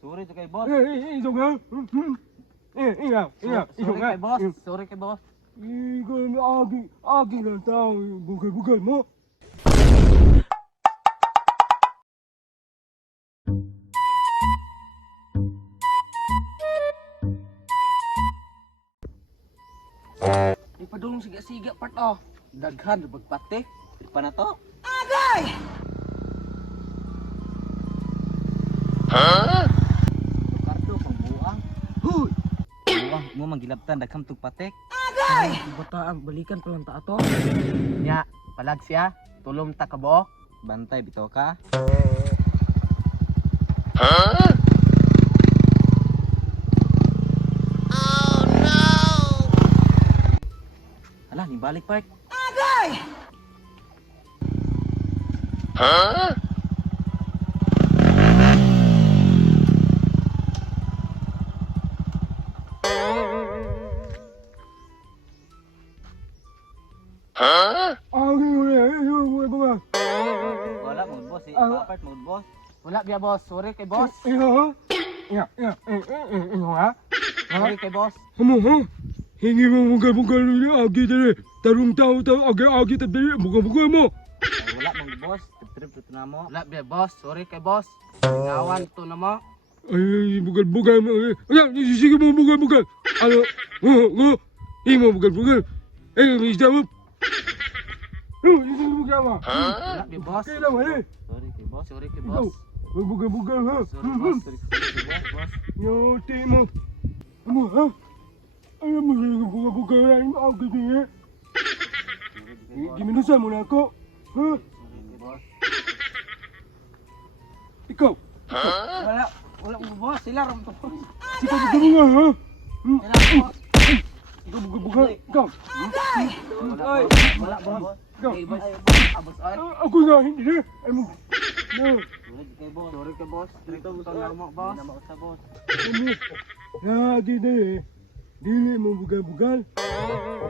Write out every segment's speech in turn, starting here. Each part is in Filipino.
Sorry to kay boss. Isog ha? Ikaw. Sorry kay boss. Sorry kay boss. Ikaw na agi ng tao. Bugal mo. Ipadulong siga-siga part oh. Daghan bagpate. Pa na to. Kardo pang buang. Hoy! Buang mo manggilabtan daghang tugpatek. Bata ang balikan pa lang ta ato. Nya, palag siya. Tulong ta kabo. Bantay bitaw ka. Ala, ni balik park. Agi mo na. Bugal. Wala mo boss, apart mo boss. Wala biya boss. Sorry kay boss. Ikaw ha? Ikaw ha? Sorry kay boss. Amo ha? Hingi mo bugal niya. Agi dali. Tarong tao. Agi dali. Bugal mo. Ay, wala mo boss, trip to na mo. Wala biya boss. Sorry kay boss. Ngawan to na mo. Ay, bugal mo. Sige mo bugal. Ano? Hindi mo bugal. May isda mo. Hindi mo bugal mo. Wala biya boss. Kailangan eh. Sorry kay boss. Sorry kay Ikaw. boss. Bugal ha. Sorry boss. Sorry kay boss. Yote mo. Amo ha? Ayaw mo sige bugal na yung agi niya. Diminusan mo na ako. Ha? Sorry kay boss. Ikaw. Wala mo boss. Sila ram to. Ikaw bugal mo nga ha? Sila boss. Ikaw bugal. Ikaw. Ay, wala boss. Ikaw. Kay boss. Abos ay. Ako nga hindi na. Ay mo. No. Sorry kay boss. Sorry kay boss. Trip to na mo boss. Na sa boss. Ano? Lagi na eh. Dili mo bugal.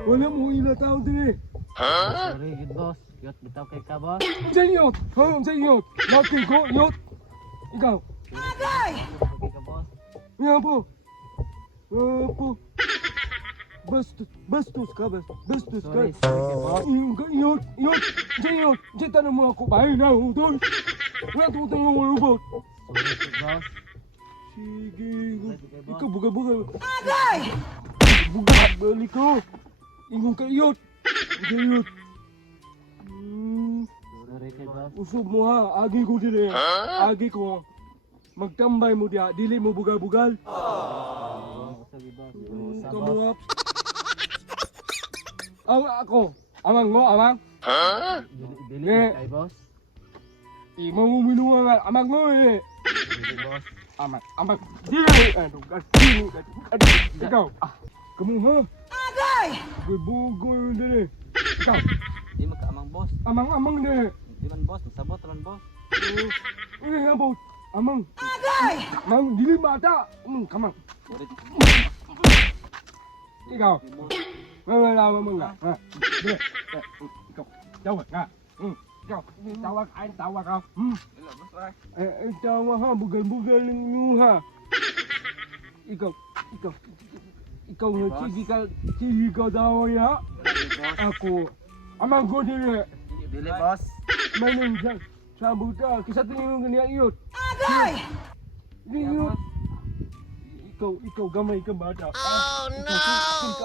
Wala mo ila tao din eh. Sorry good boss. Yot bitaw kay ka boss. Ang sa inyo. Ha? Ang sa inyo. Laki ko. Yot. Ikaw. Sorry kay boss. Nga po. Po. Bastos ka. Sorry kay boss. Yot. Sa inyo. Sa tanong mo ako. Bahay na. Utol. Wala tutang mo lubot. Sorry kay boss. Sige. Ikaw bugal. Bugal. Balik ko. Ingon ka yot. Yot. Sorry kay boss. Usog mo ha. Agi ko din eh. Agi ko. Magtambay mo diya. Dili mo bugal. Sorry boss. Kamuap. Ako. Amang mo. Dili Eh. kay boss. Imo mo minuwa nga. Amang mo eh. Dili boss. Amang. Dili. Dili. Ikaw. Kamu ha. Bugol din eh. Ikaw. Di magkaamang boss. Amang din eh. Di man boss, sabot man boss. Nga po. Amang. Amang. Dili bata. Kamang. Sorry. Ikaw. Wala mo nga. Ha. Dili. Ikaw. Tawag nga. Ikaw. Tawag ka. Hello boss ay. Tawa ha. Bugal ninyo ha. Ikaw. Ikaw nga. Sige ka daw ya. Ako. Amang ko dili. Dili boss. Maning sa buta. Kisa tingin mo ganyan iyot. Iyot. Ikaw gamay ka bata. Oh no!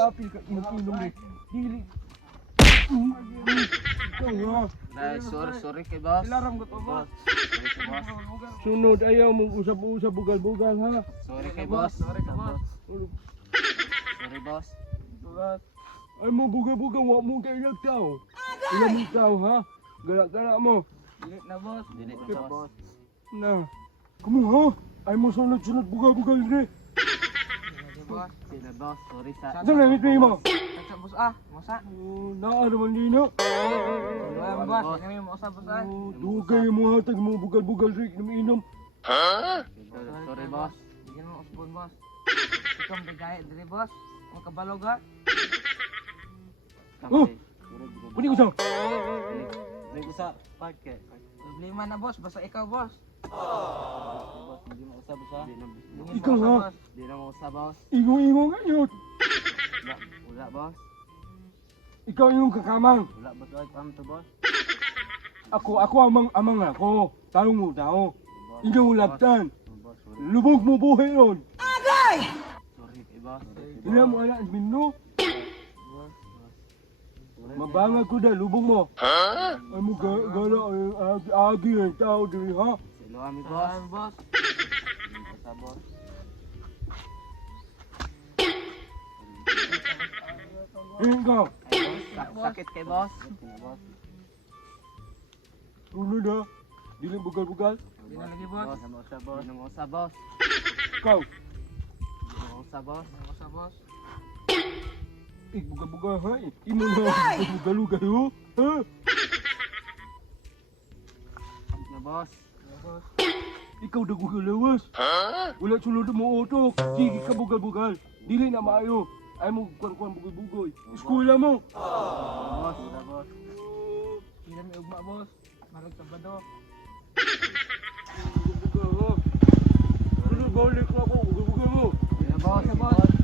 Apil ka. Inom eh. Dili. Ikaw ha. Nay, sorry kay boss. Silaram ko to boss. Sorry kay boss. Sunod ayaw mong usap-usap bugal-bugal ha. Sorry kay boss. Sorry kay boss. Sorry boss. Ay mo bugal-bugal. Wak mo kayo nagtao. Ilan mong tao ha. Galak-galak mo. Dili na boss. Dili na boss. Na. Kamu ha. Ay mo sunod-sunod bugal-bugal rin. Sila boss. Sorry sa. Saan na ngiti mo? Sa boss ah, mosa. Naa naman dino. Wala boss, kami mo sa boss ay. Dugay mo hatag mo bugal-bugal rin. Inom. Sorry boss. Bigyan mo usbon boss. Ikaw bigay diri boss. Ang kabalog ha. Oh! Pwede ko sa. Dili ko sa park eh. Problema na boss, basta ikaw boss. Hindi mo usab sa. Ikaw ha? Di na mo usab, boss. Ingo-ingo nga yun. Wala, boss. Ikaw yung kakamang. Wala, boss. Ay, pam to, boss. Ako amang ako. Talong mo daw. Ikaw labtan. Boss, Lubog mo buhay yun. sorry, boss. Hindi mo alam mino. Mabanga ko dah lubog mo. Ay mo gala agi ang tao diri ha. Silo kami, boss. Boss. Basta, boss. Ikaw. Sakit kay boss. Ulo na. Dili bugal-bugal. Di na lagi, boss. Di na mo usab, boss. Di na mo usab, boss. Ikaw. Di na mo usab, boss. Di na mo usab, boss. Bugal-bugal ha. Imo na bugal-bugal ho. Ha? Na, boss. Ikaw dagugal lawas. Wala sulod mo auto. Sige ka bugal-bugal. Dili na maayo. Ay mo kuan-kuan bugoy-bugoy. Eskwela mo. Boss, wala, boss. Hindi may ugma boss. Marag Sabado. Bugal ha. Sulod balik na ako bugal-bugal mo. Di na, boss.